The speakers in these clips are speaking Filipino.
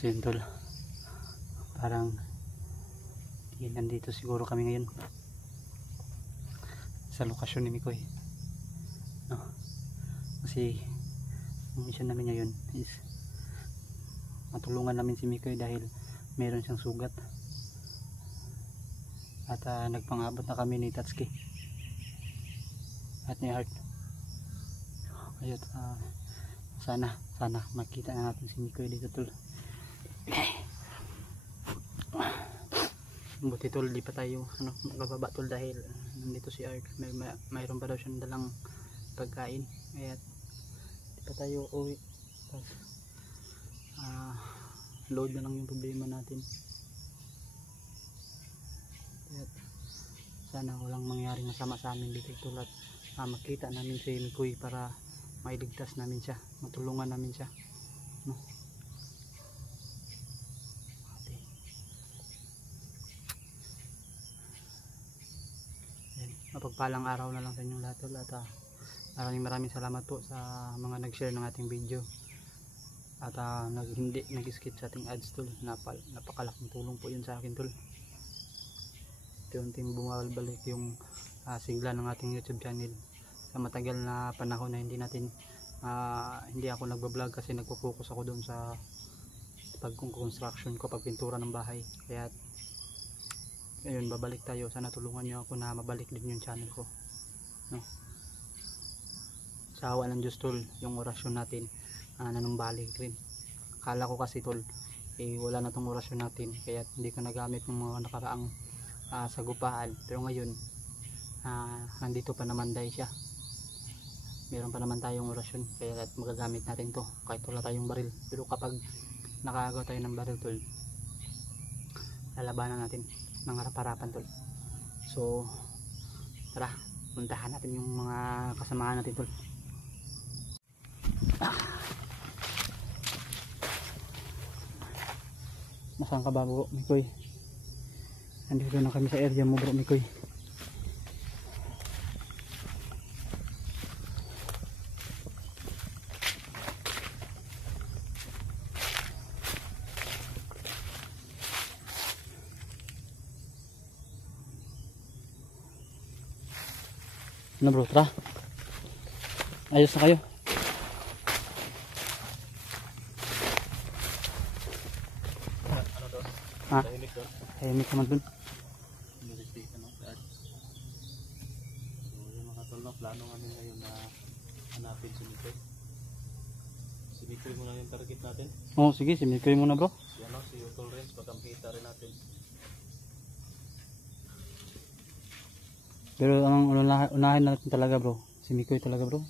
So yun tol, parang nandito siguro kami ngayon sa lokasyon ni Mikoy, no? Kasi ang mission namin ngayon is matulungan namin si Mikoy dahil meron siyang sugat at nagpangabot na kami ni Tatsuki at ni Heart. Ayun, sana makita na natin si Mikoy dito tol. Buti tol, di pa tayo magababa tol dahil nandito si Art. Mayroon pa daw siyang dalang pagkain, kaya di pa tayo uwi. Tapos load na lang yung problema natin. Kaya sana walang mangyari masama sa amin dito tol, at makita namin si Mikoy para mailigtas namin siya, matulungan namin siya, no? Mapagpalang araw na lang sa inyong lahat tol, at maraming salamat po sa mga nag-share ng ating video at hindi nag-skip sa ating ads tol. Napakalaking tulong po yun sa akin tol. Unti-unting bumabalik yung sigla ng ating YouTube channel sa matagal na panahon na hindi ako nagbablog kasi nagpo-focus ako doon sa pag-construction ko, pagpintura ng bahay. Kaya ayun, babalik tayo. Sana tulungan nyo ako na mabalik din yung channel ko, no? Sa awa ng Diyos tol, yung orasyon natin nanumbalik rin. Akala ko kasi tol, wala na tong orasyon natin, kaya hindi ko nagamit yung mga nakaraang sagupaan. Pero ngayon nandito pa naman dahil siya, meron pa naman tayong orasyon, kaya magagamit natin to kahit wala tayong baril. Pero kapag nakagawa tayo ng baril tol, lalabanan natin ng harap-harapan tol. So tara, puntahan natin yung mga kasamahan natin tol. Nasaan ka ba bro Mikoy? Nandito na kami sa area mo bro Mikoy. Ano bro, tara. Ayos na kayo. Ano doon? Tahimik doon? Tahimik naman doon. So yung mga tol na plano namin ngayon na hanapin si Mikoy. Si Mikoy muna yung target natin. Oo sige, si Mikoy muna bro. Si Utol Renz, pagkampita rin natin. Pero ang unahin natin talaga bro, si Mikoy talaga bro.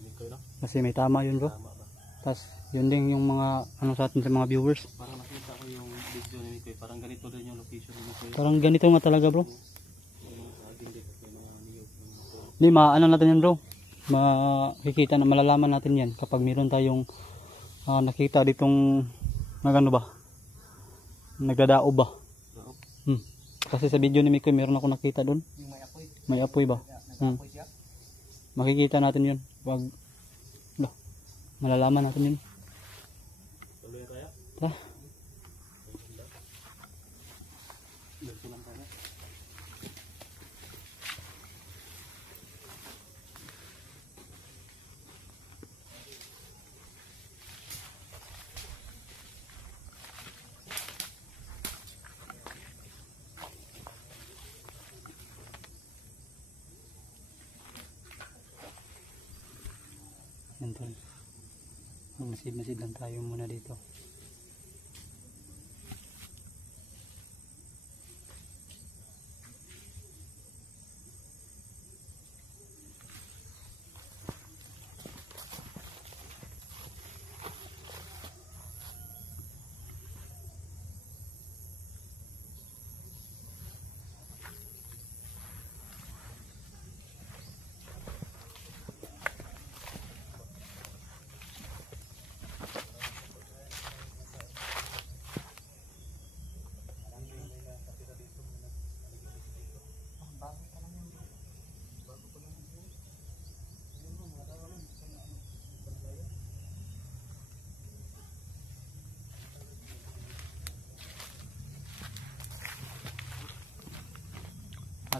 Mikoy no? Kasi may tama yun bro. Tama ba? Tapos yun din yung mga sa atin sa mga viewers. Parang nakita ko yung video ni Mikoy, parang ganito din yung location ni Mikoy. Parang ganito nga talaga bro. Yung agindit at yung mga niyog. Hindi, ano natin yan bro. Makikita na, malalaman natin yan kapag meron tayong nakita ditong nagano ba? Nagdadao ba? Kasi sa video ni Mikoy meron ako nakita doon. May apoy ba? Makikita natin yun. Malalaman natin yun. Tuloy kaya? Ta? Masid lang tayo muna dito.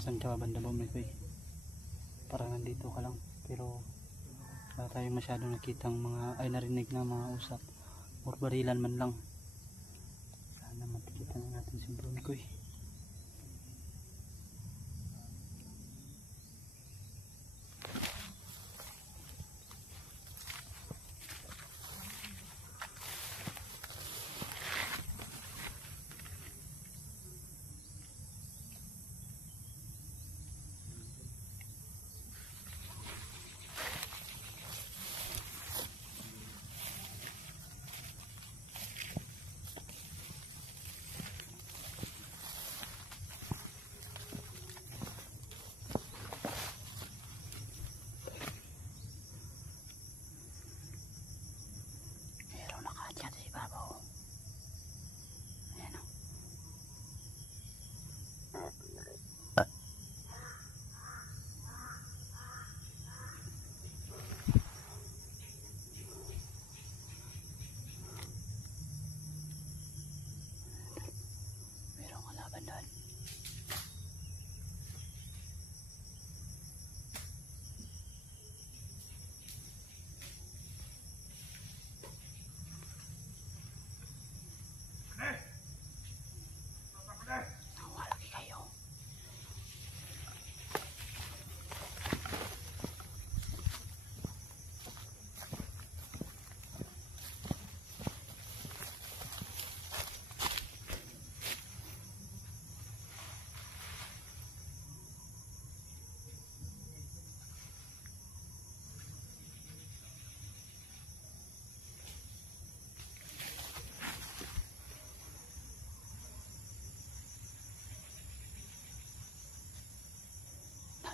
asan ka banda ba may kuy? Parang nandito ka lang pero wala tayong masyadong nakitang mga ay narinig na mga usap or barilan man lang. Sana makikita na natin si Bro Mikoy.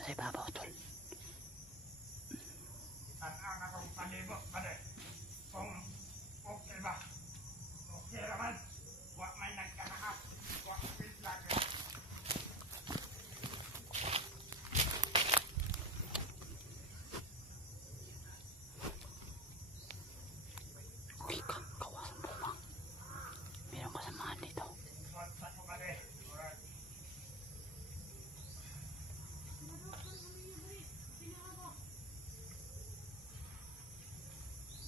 Sa ibabaw tol. Ang akong palibot ba de? Kung okay ba? Okay naman. Huwag may nagkanaas. Huwag may lagi. Okay ka, kawasan mo lang. Meron kasamaan dito. Huwag sa ko ba de? Huwag.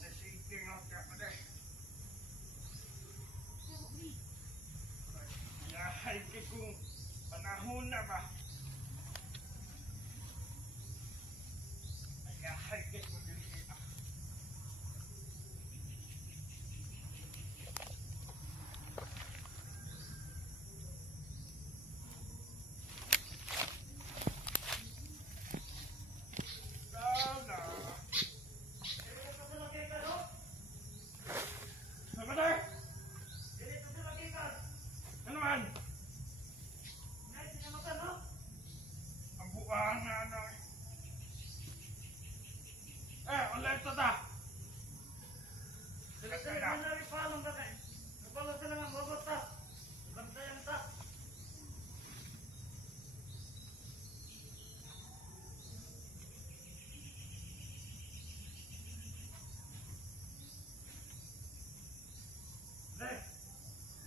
Nasingking ako ka ba de? Yahay kung panahon na ba? Yahay kung dili na. Sana. Apa dah? Ano man? Ang buang na ano. Online to ta. Sila kaya.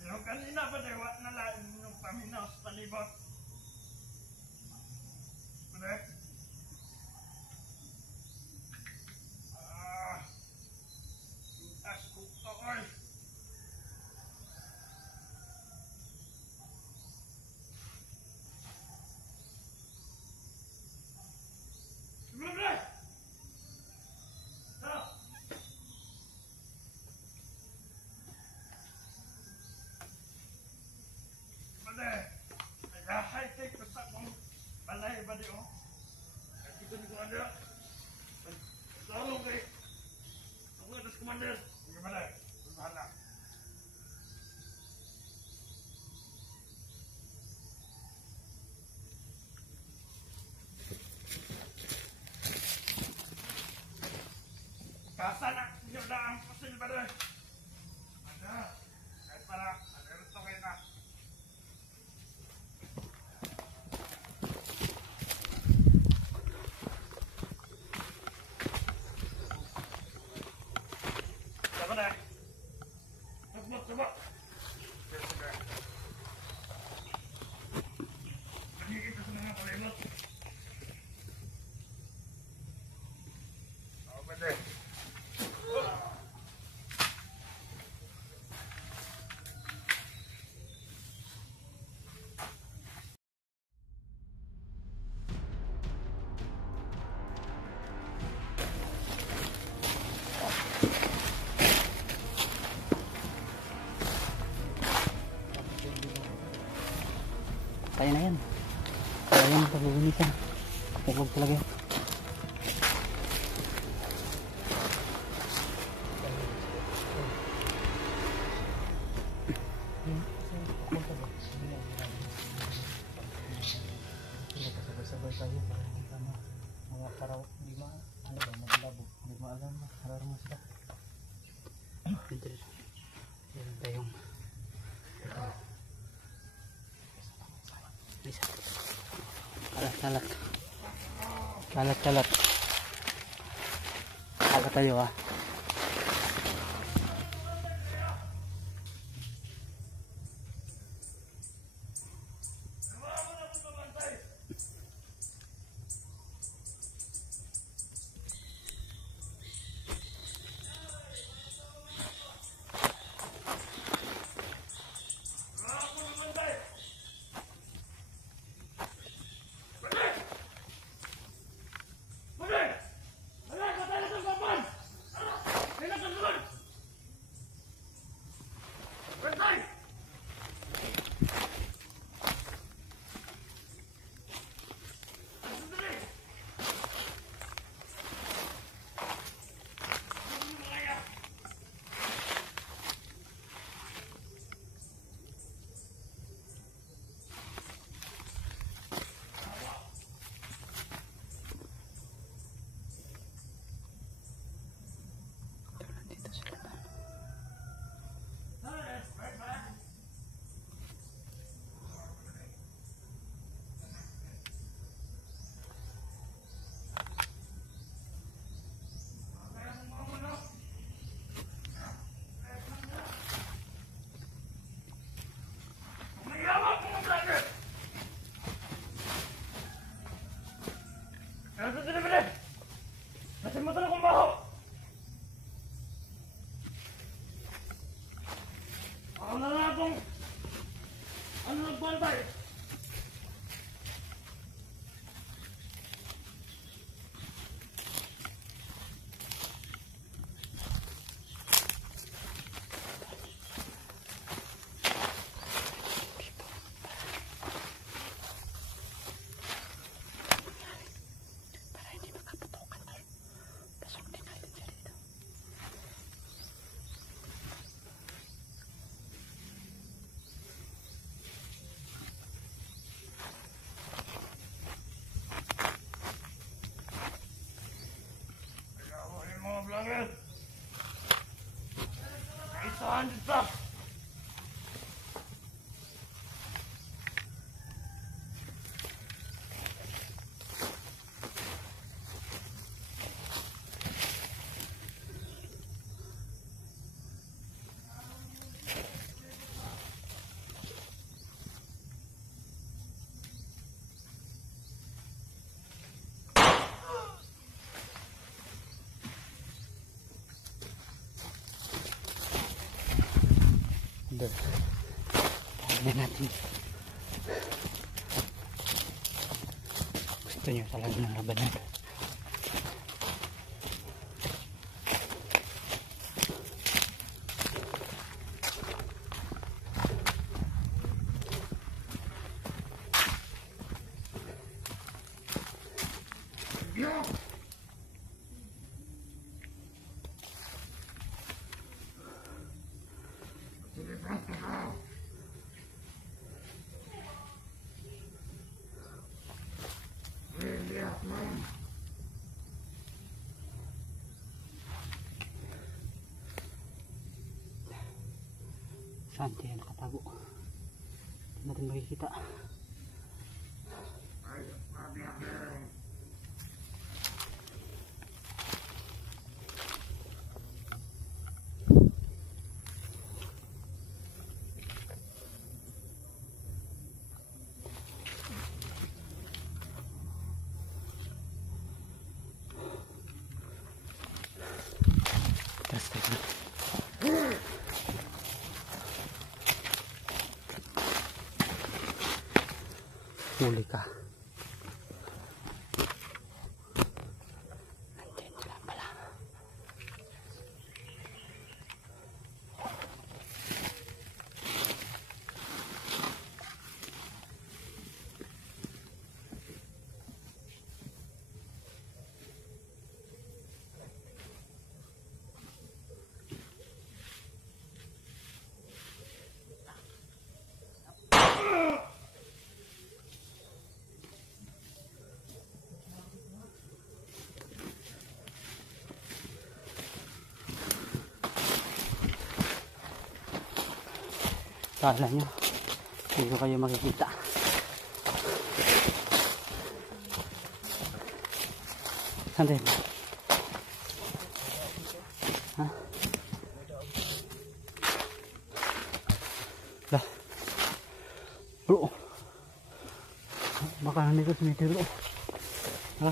Yung kanina ba dewa na lain yung paminaw sa palibot? Pwede? As kukto oy. Pwede? Pwede? Ayahay kay kusa kong balay ba di o? Kasi ko ni Commander. Tolong kay. Ako atas Commander. Sige balay. Bahala. Kasa na. Hindi na ang pasil ba doon? Ada. Kahit para. Alerto kayo na. Coba deh. Coba. Ini kita senang apa lewat? Pwede. Kaya na yan. Kaya yan paglilisan. Huwag talaga yan. Sabay tayo para hindi ka mga paraw, hindi ano ba, maglabog, hindi maalam na, alarma sila. Yan tayong kalat kalat tayo ah. Tignan natin. Gusto nyo talaga ng labanan. Saan kaya nakatago? Hindi natin makikita. huli ka. Andyan sila pala. Kala nyo, hindi ko kayo makikita. Sandin. Ha? Lah. Bro. Baka nandito si Mikoy bro. Ha?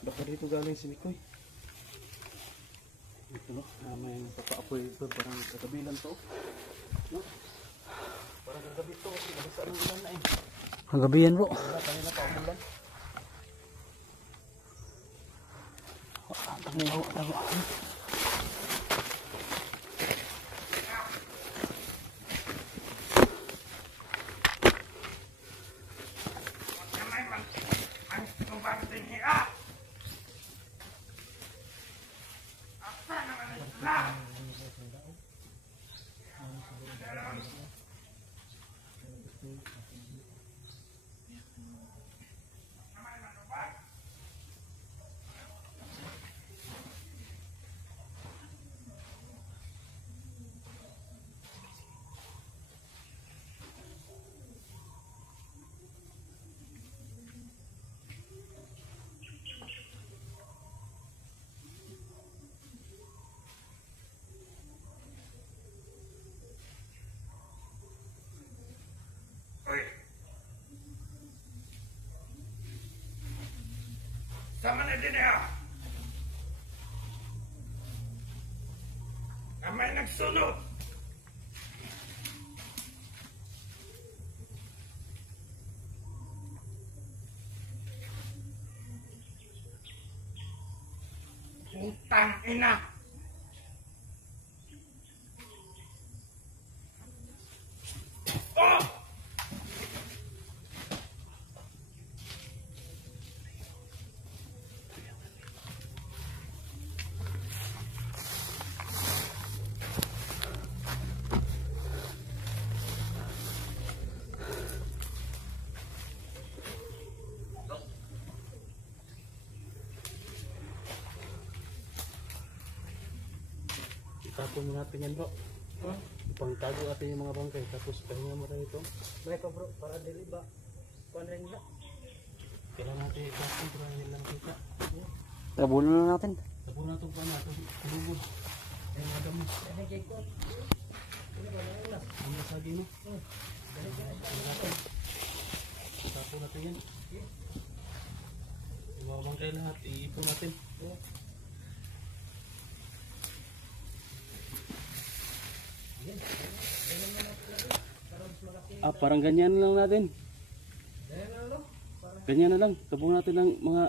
Baka dito galing si Mikoy. Ito no, may papaapoy ito, parang katabilan to. No? Parang kagabi to, kasi nabasa ng ulan na eh. Kagabi yan bro. Wala, kanina pa umulan. Tago. Sama na din niya. Kamay nagsunod. Putang ina. Oh! Tapon mo natin yan bro. Ipangtago natin yung mga bangkay, tapos pahinga mo tayo ito. Baik bro, para dili ba? Kuan rin nila. Kailangan natin itapon para nilang kita. Tabunan na natin. Tapon na itong pana, ito kulubod. Ayun nga damo. Ang masagi mo. Tapon natin yan. Yung mga bangkay lahat, iipon natin. Parang ganyan lang natin. Ganyan na lang. Tabong natin ng mga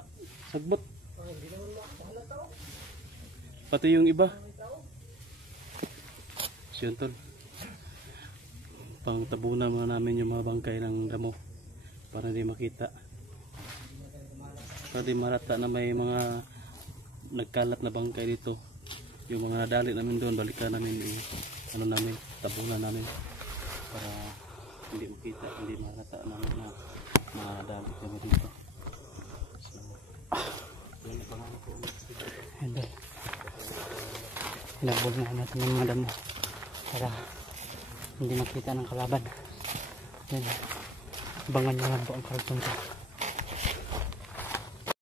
sagbot. Pati yung iba. Siyon tol. Pang tabunan muna namin yung mga bangkay ng damo. Para hindi makita. Para di marata na may mga nagkalat na bangkay dito. Yung mga nadali namin doon, balikan namin ano namin, tabunan namin. Para hindi makita, hindi marata namin na madali kami dito. So, yun na pangalan ko. Hindi. Hinabol na natin yung mga damo para hindi makita ng kalaban. Yan. Abangan nyo lang po ang kartong ko.